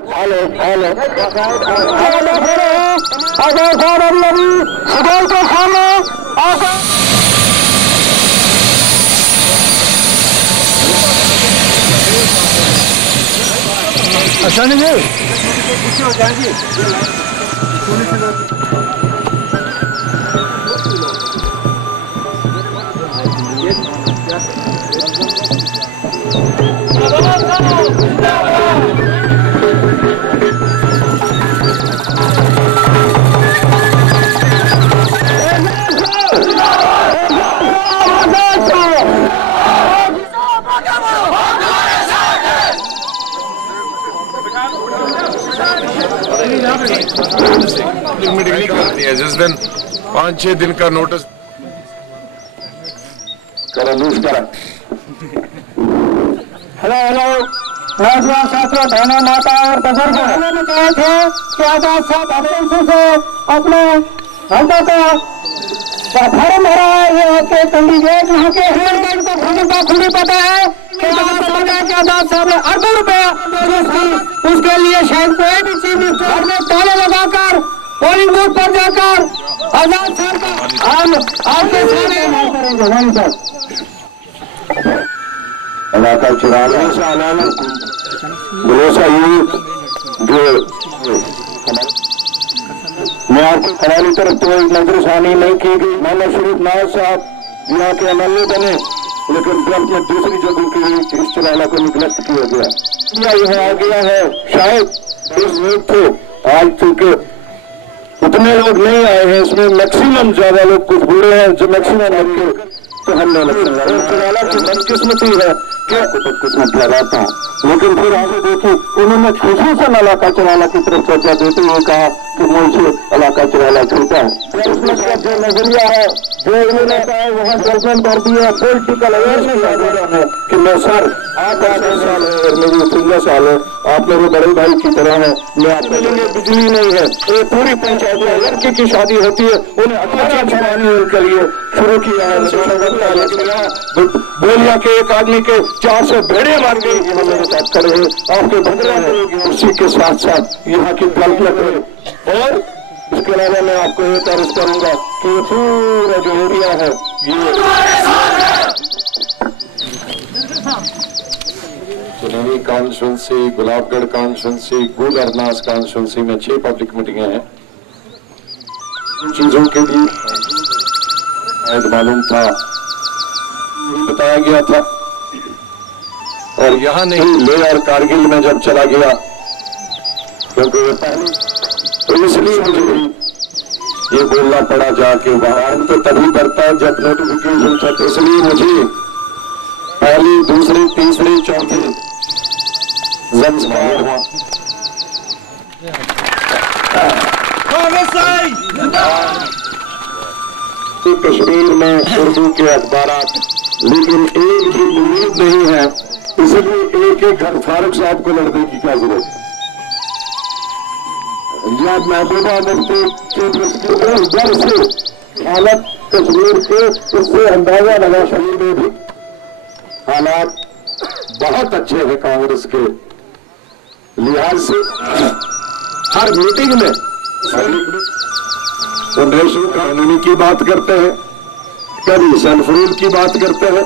Hello hello Ajay साहब अभी सुबह के सामने अशानी जी मीटिंग नहीं करती है जिस दिन 5-6 दिन का नोटिस हेलो हेलो नौजवान छात्रों बहनों माता और बुजुर्गों ने कहे थे कि आजाद साहब एमरजेंसी से अपने घंटों का फॉर्म भरा है। ये आपके कैंडिडेट यहाँ के हेडगेट को खुली पता है कि आजाद साहब ने अरबों रुपया उसके लिए शायद कोई भी चीज घर में ताले लगाकर पोलिंग बूथ पर जाकर आजाद साहब का हम आपके सामने करेंगे सर इलाका चुराने से आना भरोसा यूथ जो मैं आपको हमारी तरफ तो नजरसानी नहीं की गई। मोहम्मद शरीफ नाज साहब यहाँ के एमएलए बने लेकिन ट्रंप में दूसरी जगह के इस चुराना को निगलेक्ट किया गया। यहाँ आ गया है शायद इस यूथ को आज चूंकि उतने लोग नहीं आए हैं इसमें मैक्सिमम ज्यादा लोग कुछ बूढ़े हैं जो मैक्सिमम आपके तो हमने चुराना की बदकिस्मती है क्या बदकिस्मत लगाता हूँ। लेकिन फिर आगे देखिए उन्होंने खुशी से इलाका चुराना की तरफ चर्चा देते हुए कहा कि मुझे इलाका चुराना छूटा है। जो नजरिया है जो इन्होंने कहा है वहाँ जजमेंट कर दिया पोलिटिकल अवेयरनेस है कि मैं सर आप 8 साल है और मेरी 16 साल है आप मेरे बड़े भाई की तरह है मैं आपके लिए बिजली नहीं है ये पूरी पंचायत में लड़की की शादी होती है उन्हें अच्छा छुड़ानी उनके लिए शुरू किया है। लेकिन यहाँ बोलिया के एक आदमी के 400 भेड़े मार गई मेरे साथ खड़े हैं आपके बदला उसी के साथ साथ यहाँ की डेवलपमेंट है। और इसके अलावा मैं आपको ये तारीफ करूंगा कि ये पूरा जो एरिया है चुनावी कॉन्स्टिट्यूंसी गुलाबगढ़ कॉन्स्टिट्यूंसी गुल अरनास कॉन्स्टिट्यूंसी में 6 पब्लिक मीटिंगें हैं। चीजों के लिए मालूम था बताया गया था और यहाँ नहीं लेह और कारगिल में जब चला गया क्योंकि तो इसलिए मुझे ये बोलना पड़ा जाके बाहर तो तभी करता है जब नोटिफिकेशन था। तो इसलिए मुझे पहली दूसरी तीसरी चौथी जंजमार हुआ कश्मीर में उर्दू के अखबार लेकिन एक भी उम्मीद नहीं है इसलिए एक घर फारूक साहब को लड़ने की क्या जरूरत है या महबूबा मुफ्ती के डर से हालत कश्मीर के उससे अंदाजा लगा। शरीर में भी हालात बहुत अच्छे हैं कांग्रेस के लिहाज से। हर मीटिंग में नेशनल कानूनी की बात करते हैं कभी सेल्फ रूल की बात करते हैं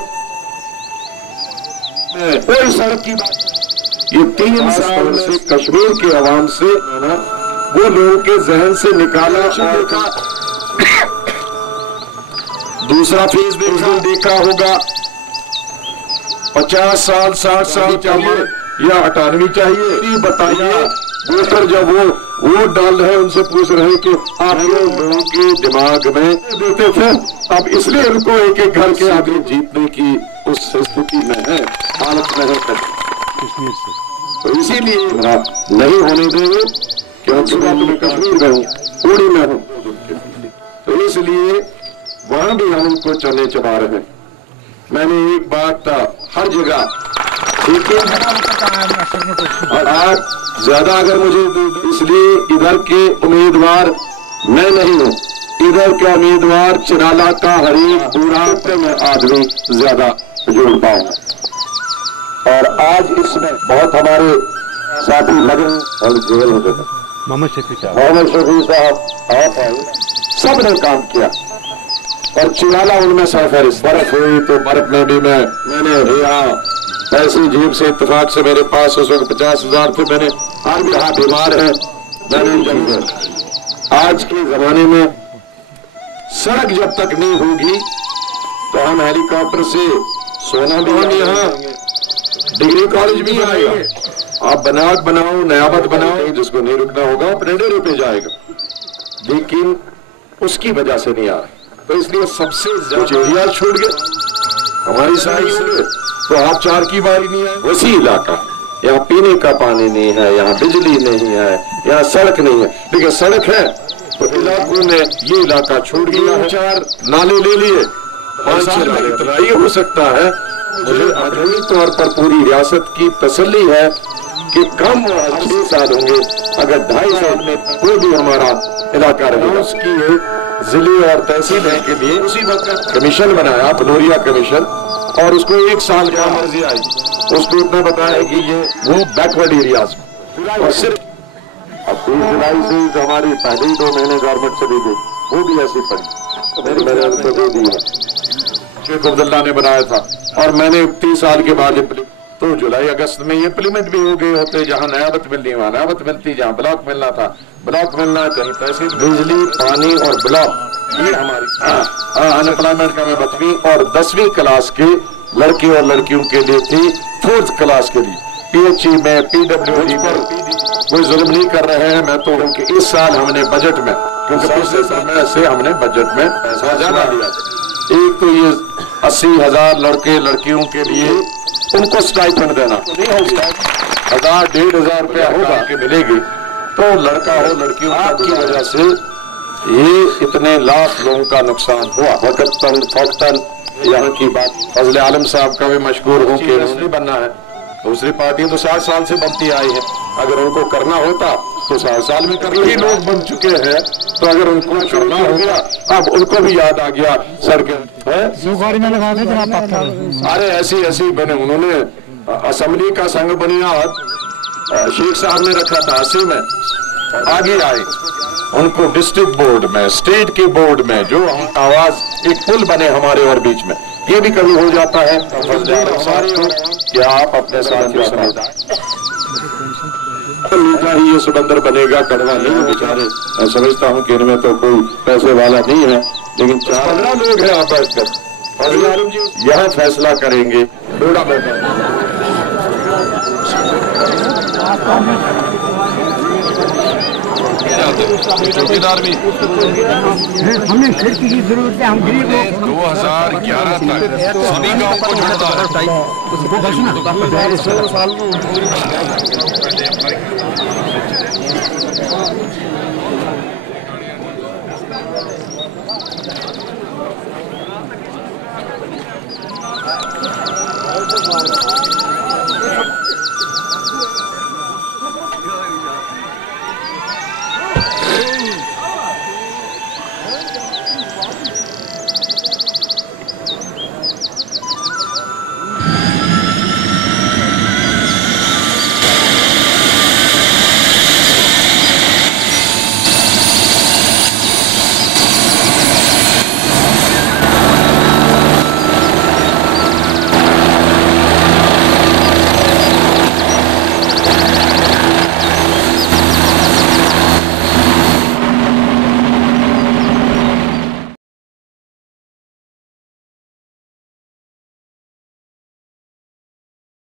कोई सड़क की बात। ये 3 साल से कश्मीर के अवाम से वो लोगों के जहन से निकाला और दूसरा फेज देखा होगा 50 साल 60 साल चाहिए या 98 चाहिए। बताइए वोटर जब वो वोट डाल रहे हैं उनसे पूछ रहे हैं कि आप लोगों के दिमाग में देते थे अब इसलिए उनको एक एक घर के आगे जीतने की उस स्थिति में है हालत में है कश्मीर से। तो इसीलिए नहीं होने देंगे क्योंकि मैं कश्मीर में हूँ उड़ी में हूँ तो इसलिए वहां भी हम उनको चने चबा रहे हैं। मैंने एक बात हर जगह ठीक है और आज ज्यादा अगर मुझे इसलिए इधर के उम्मीदवार मैं नहीं हूँ इधर के उम्मीदवार चिराला का हरीफ पूरा में आदमी ज्यादा जोड़ पाऊंगा। और आज इसमें बहुत हमारे साथ ही लगन और जेल हो गए। मोहम्मद शफी साहब आप आए, सबने काम किया और चिराला उनमें सरफहरिस्त। बर्फ हुई तो बर्फ में भी मैंने यहाँ पैसे जेब से इत्तेफाक से मेरे पास उस वक्त 50,000 थे। मैंने आज भी हाँ बीमार है, मैंने आज के जमाने में सड़क जब तक नहीं होगी तो हम हेलीकॉप्टर से सोना भी हम यहाँ डिग्री कॉलेज भी आएगा। आप बनावट बनाओ, नयाबत बनाओ, जिसको नहीं रुकना होगा अपने डेरे पे जाएगा, लेकिन उसकी वजह से नहीं आ रहा। तो इसलिए सबसे ज्यादा एरिया छूट गए हमारी साइड से, तो आप 4 की बारी नहीं है। वसी इलाका, यहाँ पीने का पानी नहीं है, यहाँ बिजली नहीं है, यहाँ सड़क नहीं है, लेकिन सड़क है तो इलाकों में ये इलाका छूट गया है। 4 नाले ले लिए, 5 नाले इतना ही हो सकता है। मुझे अंदरूनी तौर पर पूरी रियासत की तसल्ली है कि कम 6 साल होंगे अगर 2.5 साल में कोई भी हमारा इलाका रहे। उसकी जिले और तहसील के लिए उसी वक्त कमीशन बनाया, बनोरिया कमीशन, और उसको 1 साल क्या मर्जी आई, उसको इतना बताया कि ये वो बैकवर्ड एरियाज और सिर्फ अब 20 जुलाई से जो हमारी पहले ही 2 महीने गवर्नमेंट से दी गई वो भी ऐसी पड़ी, मैंने उनको दे दी है। शेख अब्दुल्ला ने बनाया था और मैंने 30 साल के बाद तो जुलाई अगस्त में ये इम्प्लीमेंट भी हो गए होते। जहाँ नयाबत मिलनी वहाँ नयाबत मिलती, जहाँ ब्लॉक मिलना था ब्लॉक मिलना, कहीं तहसील। बिजली, पानी और ब्लॉक ये हमारी अनएम्प्लॉयमेंट का मैं 12वीं और 10वीं क्लास के लड़के और लड़कियों के लिए थी, 4th क्लास के लिए PHE में PWD पर कोई जुल्म नहीं कर रहे हैं। मैं तो क्योंकि इस साल हमने बजट में, क्योंकि पिछले समय से हमने बजट में पैसा ज्यादा दिया, एक तो ये 80,000 लड़के लड़कियों के लिए उनको स्टाइपेंड देना नहीं होगा, 1,000-1,500 रुपया होगा कि मिलेगी। तो लड़का हो लड़कियों की वजह से ये इतने लाख लोगों का नुकसान हुआ। वक्तन फौकतन यहाँ की बात फजल आलम साहब का भी मशहूर हो कि नहीं बनना है। दूसरी पार्टियां तो 60 साल से बनती आई है, अगर उनको करना होता तो 60 साल में कर ही लोग बन चुके हैं। तो अगर उनको करना हो गया, अब उनको भी याद आ गया सड़कें अरे ऐसी बने। उन्होंने असेंबली का संघ बुनियाद शेख साहब ने रखा था 80 में, आगे आए उनको डिस्ट्रिक्ट बोर्ड में, स्टेट के बोर्ड में जो आवाज एक पुल बने हमारे और बीच में। ये भी कभी हो जाता है कि आप अपने साथ मीठा ही ये समंदर बनेगा, कड़वा नहीं। बेचारे मैं समझता हूँ कि इनमें तो कोई पैसे वाला नहीं है, लेकिन 15 लोग हैं आप बैठकर यहाँ फैसला करेंगे। थोड़ा चौकीदार भी हमें खिड़की की जरूरत है, हम गरीब लोग 2011 तक सभी गाँव को जोड़ता है।